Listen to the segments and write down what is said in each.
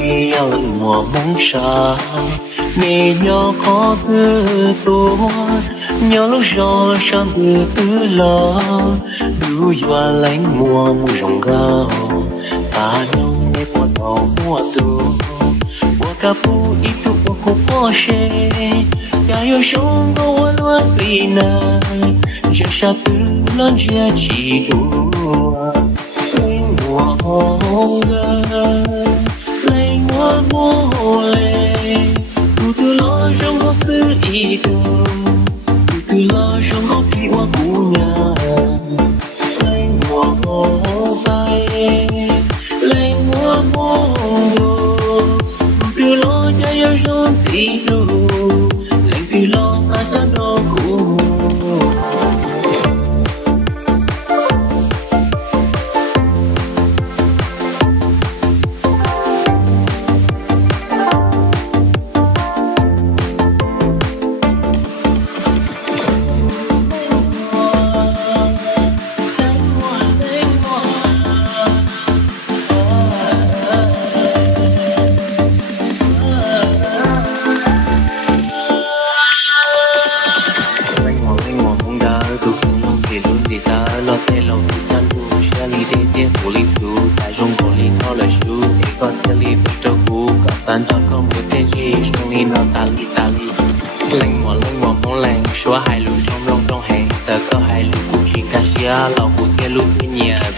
đi ao mùa mong xa mẹ nhỏ khó cứ tua nhỏ lúc gió sang từ lo đủ dọa lánh mùa mùa rồng gao và nông mẹ qua tàu mùa tu qua cà pu ít tu qua cô po xe ya yo sông có qua luôn vì này giờ sa từ lớn chia chỉ đủ mùa hồng lấy mùa mùa lệ từ lo trong có sự ý tưởng từ lo trong có bị hoa cũ nhà lấy mùa hồng dài lấy mùa mùa từ lo cho yêu trong gì đủ lấy từ lo xa cho nó cũ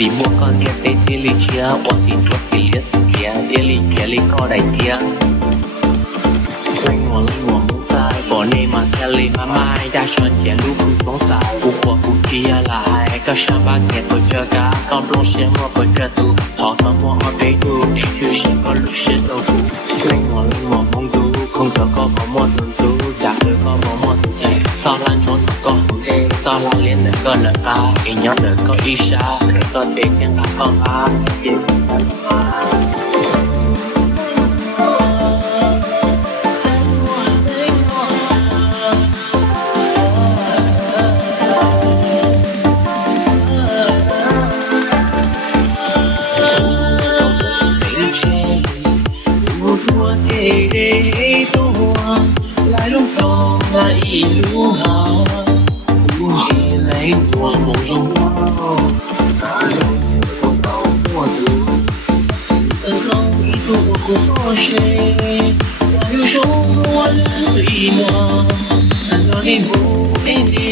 vì mua con nghe tên tia li chia,我是做事了是些，tia li tia li có đại tia. Linh我muốn在，bỏ nê mà theo li mà mai đã chọn tiền lúc không sống sao, cuộc cuộc cuộc chia lại, các sáng ba ngày tôi chơi cả, con bông xe mua tôi chơi tu, họ thở mua họ để tu, để chưa xem có lúc sẽ đâu tu. Linh我muốn tu, không chờ có mua tu tu, đã được có mua tu chạy, sao lan trốn có hồn đê, sao lan liên được có lợi ca, ý nhớ được có ý xa, có thể chẳng là con ba, để ta để tua lại lúc đó lại lúc hà lúc gì lấy mùa mùa rồng mùa từ từ không ít tu của có xe yêu sông mùa lưỡi mà anh nói đi mùa em đi